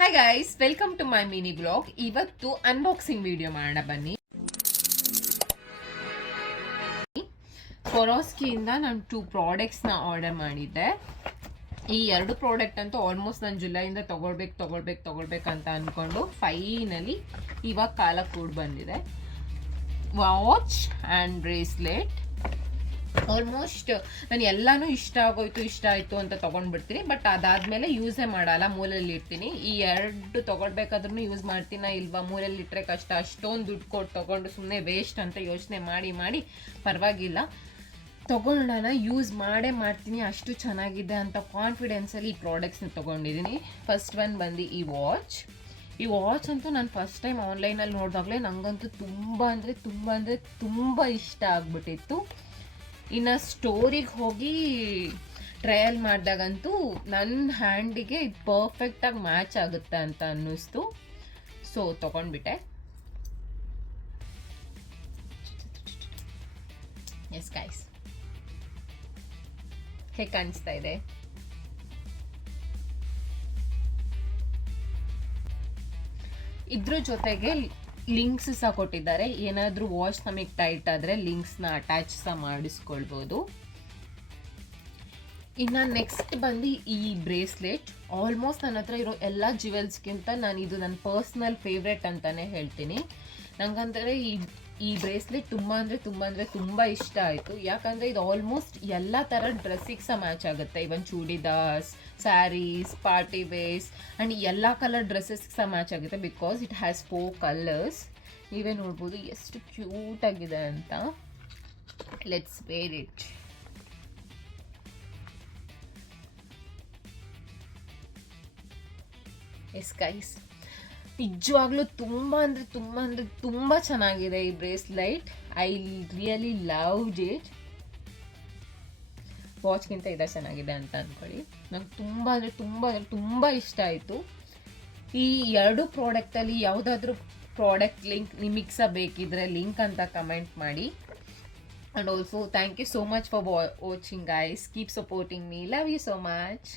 Hi guys, welcome to my mini vlog. ಇವತ್ತು unboxing video ಮಾಡೋಣ ಬನ್ನಿ. ಸ್ವರೋಸ್ಕಿಯಿಂದ ನಾನು 2 ಪ್ರಾಡಕ್ಟ್ಸ್ನ ಆರ್ಡರ್ ಮಾಡಿದ್ದೆ. ಈ 2 ಪ್ರಾಡಕ್ಟ್ ಅಂತೂ ಆಲ್ಮೋಸ್ಟ್ ನಾನು ಜುಲೈಯಿಂದ ತಗೊಳ್ಬೇಕಂತ ಅಂದ್ಕೊಂಡು ಫೈನಲಿ ಇವಾಗ ಕಾಲ ಕೂಡ ಬಂದಿದೆ. Watch and bracelet. ಆಲ್ಮೋಸ್ಟ್ ನಾನು ಎಲ್ಲನೂ ಇಷ್ಟ ಆಯಿತು ಅಂತ ತೊಗೊಂಡ್ಬಿಡ್ತೀನಿ. ಬಟ್ ಅದಾದಮೇಲೆ ಯೂಸೇ ಮಾಡಲ್ಲ, ಮೂಲೆಯಲ್ಲಿ ಇರ್ತೀನಿ. ಈ 2 ತೊಗೊಳ್ಬೇಕಾದ್ರೂ ಯೂಸ್ ಮಾಡ್ತೀನ ಇಲ್ವಾ, ಮೂಲೆಯಲ್ಲಿ ಇಟ್ಟರೆ ಕಷ್ಟ, ಅಷ್ಟೊಂದು ದುಡ್ಡು ಕೊಟ್ಟು ತೊಗೊಂಡು ಸುಮ್ಮನೆ ವೇಸ್ಟ್ ಅಂತ ಯೋಚನೆ ಮಾಡಿ ಪರವಾಗಿಲ್ಲ ತೊಗೊಳ್ಳೋಣ, ಯೂಸ್ ಮಾಡ್ತೀನಿ, ಅಷ್ಟು ಚೆನ್ನಾಗಿದೆ ಅಂತ ಕಾನ್ಫಿಡೆನ್ಸಲ್ಲಿ ಈ ಪ್ರಾಡಕ್ಟ್ಸ್ನ ತೊಗೊಂಡಿದ್ದೀನಿ. ಫಸ್ಟ್ ಒನ್ ಬಂದು ಈ ವಾಚ್ ಅಂತೂ ನಾನು ಫಸ್ಟ್ ಟೈಮ್ ಆನ್ಲೈನಲ್ಲಿ ನೋಡಿದಾಗಲೇ ನನಗಂತೂ ತುಂಬ ಇಷ್ಟ ಆಗ್ಬಿಟ್ಟಿತ್ತು. ಇನ್ನು ಸ್ಟೋರಿಗೆ ಹೋಗಿ ಟ್ರಯಲ್ ಮಾಡಿದಾಗಂತೂ ನನ್ನ ಹ್ಯಾಂಡಿಗೆ ಇದು ಪರ್ಫೆಕ್ಟಾಗಿ ಮ್ಯಾಚ್ ಆಗುತ್ತೆ ಅಂತ ಅನ್ನಿಸ್ತು. ಸೊ ತೊಗೊಂಡ್ಬಿಟ್ಟೆ. ಎಸ್ ಗೈಸ್, ಹೇಗೆ ಕಾಣಿಸ್ತಾ ಇದೆ? ಇದ್ರ ಜೊತೆಗೆ ಲಿಂಕ್ಸ್ ಸಹ ಕೊಟ್ಟಿದ್ದಾರೆ. ಏನಾದರೂ ವಾಚ್ ನಮಗೆ ಟೈಟ್ ಆದರೆ ಲಿಂಕ್ಸ್ನ ಅಟ್ಯಾಚ್ ಸಹ ಮಾಡಿಸ್ಕೊಳ್ಬೋದು. ಇನ್ನು ನೆಕ್ಸ್ಟ್ ಬಂದು ಈ ಬ್ರೇಸ್ಲೆಟ್. ಆಲ್ಮೋಸ್ಟ್ ನನ್ನ ಹತ್ರ ಇರೋ ಎಲ್ಲ ಜ್ಯುವೆಲ್ಸ್ಗಿಂತ ಇದು ನನ್ನ ಪರ್ಸ್ನಲ್ ಫೇವ್ರೆಟ್ ಅಂತಲೇ ಹೇಳ್ತೀನಿ. ನನಗಂದರೆ ಈ ಬ್ರೇಸ್ಲೆಟ್ ತುಂಬ ಇಷ್ಟ ಆಯಿತು. ಯಾಕಂದರೆ ಇದು ಆಲ್ಮೋಸ್ಟ್ ಎಲ್ಲ ಥರ ಡ್ರೆಸ್ಸಿಗೆ ಸಹ ಮ್ಯಾಚ್ ಆಗುತ್ತೆ. Even churidars, saris, party wears and ಎಲ್ಲ ಕಲರ್ ಡ್ರೆಸ್ಸಸ್ಗೆ ಸಹ ಮ್ಯಾಚ್ ಆಗುತ್ತೆ. Because it has 4 colours. ನೀವೇ ನೋಡ್ಬೋದು ಎಷ್ಟು ಕ್ಯೂಟ್ ಆಗಿದೆ ಅಂತ. Let's wear it. Yes guys, ನಿಜವಾಗ್ಲೂ ತುಂಬ ಚೆನ್ನಾಗಿದೆ ಈ bracelet. I really loved it. ವಾಚ್ಗಿಂತ ಇದೆ ಚೆನ್ನಾಗಿದೆ ಅಂತ ಅಂದ್ಕೊಳ್ಳಿ. ನಂಗೆ ತುಂಬ ಇಷ್ಟ ಆಯಿತು. ಈ 2 ಪ್ರಾಡಕ್ಟಲ್ಲಿ ಯಾವುದಾದ್ರೂ ಪ್ರಾಡಕ್ಟ್ ಲಿಂಕ್ ನಿಮಗೆ ಸಹ ಬೇಕಿದ್ರೆ ಲಿಂಕ್ ಅಂತ ಕಮೆಂಟ್ ಮಾಡಿ. And also thank you so much for watching guys. Keep supporting me. Love you so much.